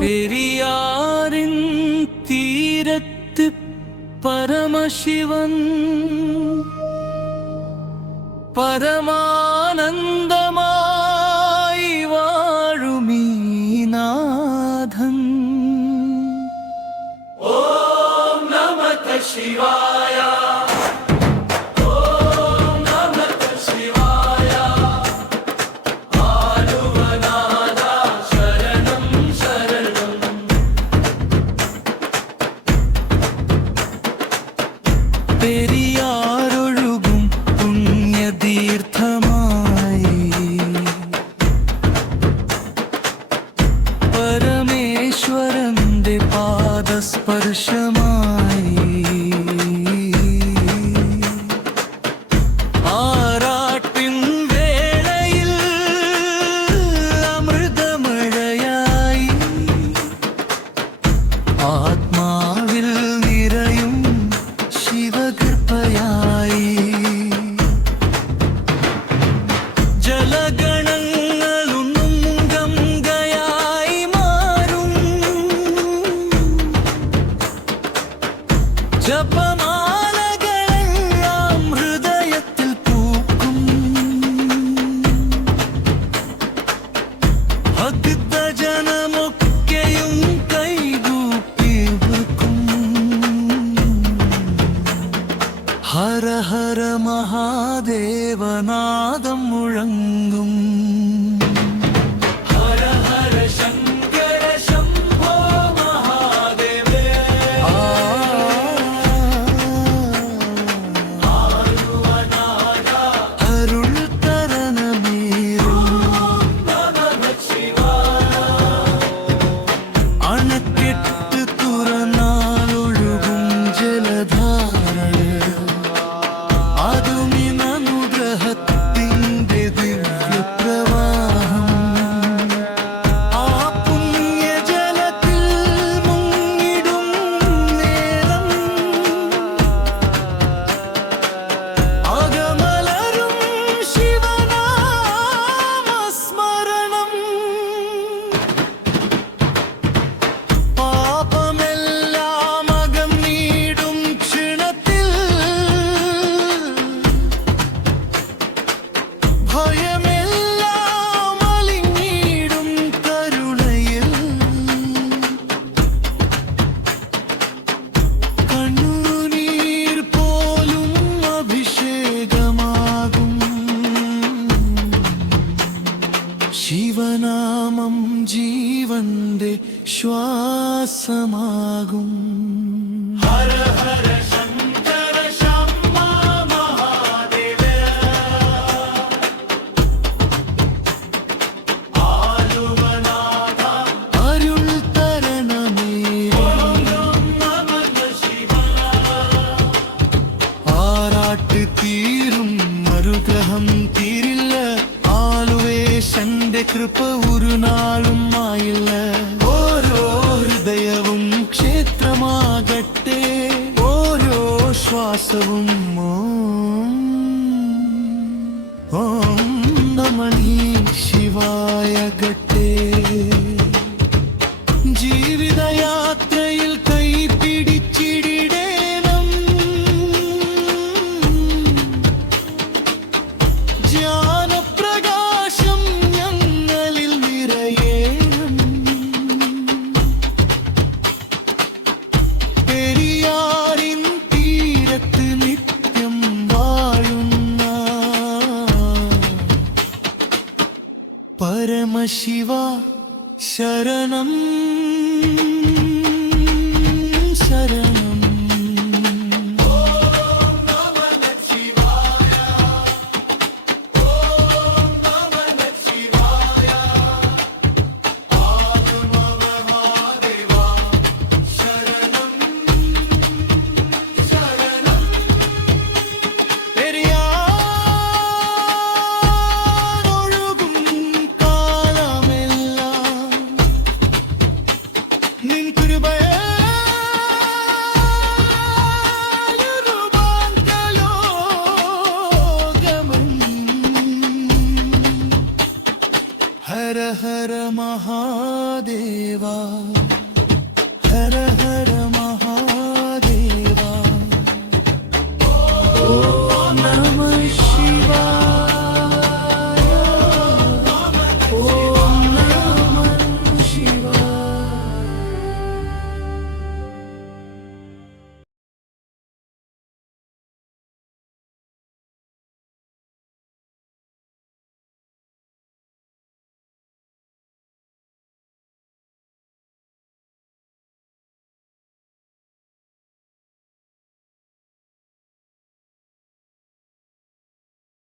പെരിയാറിൻ തീരത്ത് പരമശിവൻ പരമാനന്ദമായി വാഴുമീ നാഥൻ. ഓം നമഃ ശിവായ. പെരിയാറൊഴുകും പുണ്യതീർത്ഥമായി പരമേശ്വരന്റെ പാദസ്പർശമായി ആറാട്ടിൻ വേളയിൽ അമൃതമഴയായി ആത്മാവിൽ നിറയും ശിവകൃപയായി ജലഗണങ്ങളൊന്നും ഗംഗയായി മാറും. ജപമാലകളെല്ലാം ഹൃദയത്തിൽ പൂക്കും. ഭക്തജനമൊക്കെയും കൈകൂപ്പി വിളിക്കും. ഹര ഹര മഹാദേവനാദം മുഴങ്ങും. ഹര ഹര ശങ്കര ശംഭോ മഹാദേവേ. അരുൾ തരണമേറും അണക്കെട്ട് തുറന്നാലൊഴുകും ജലധാര. അതുമിനനുഗ്രഹത്തിന്റെ ദിവ്യപ്രവാഹം. ആ പുണ്യജലത്തിൽ മുങ്ങിടും നേരം അകമലരും ശിവനാമസ്മരണം. പാപമെല്ലാം അകന്നിടും ക്ഷണത്തിൽ ഭയമെല്ലാം അലിഞ്ഞിടും കരുണയിൽ. കണ്ണുനീർ പോലും അഭിഷേകമാകും. ശിവനാമം ജീവന്റെ ശ്വാസമാകും. ഹര ഹര ശങ്കര ശംഭോ മഹാദേവേ. അരുൾ തരണമേ. ആറാട്ട് തീരും മരുഗ്രഹം തീരില്ല. ആലുവേശന്റെ കൃപ ഒരു നാളും ആയില്ല. ഓരോ ഹൃദയവും ക്ഷേത്രമാകട്ടെ. ഓരോ ശ്വാസവും ഓം നമഃ ശിവായകട്ടെ. ജീവിതയാത്രയിൽ കൈപിടിച്ചിടേണം. ജ്ഞാനപ്രകാശം ഞങ്ങളിൽ നിറയേണം. പെരിയാറിൻ തീരത്ത് നിത്യം വാഴുന്ന പരമശിവ ശരണം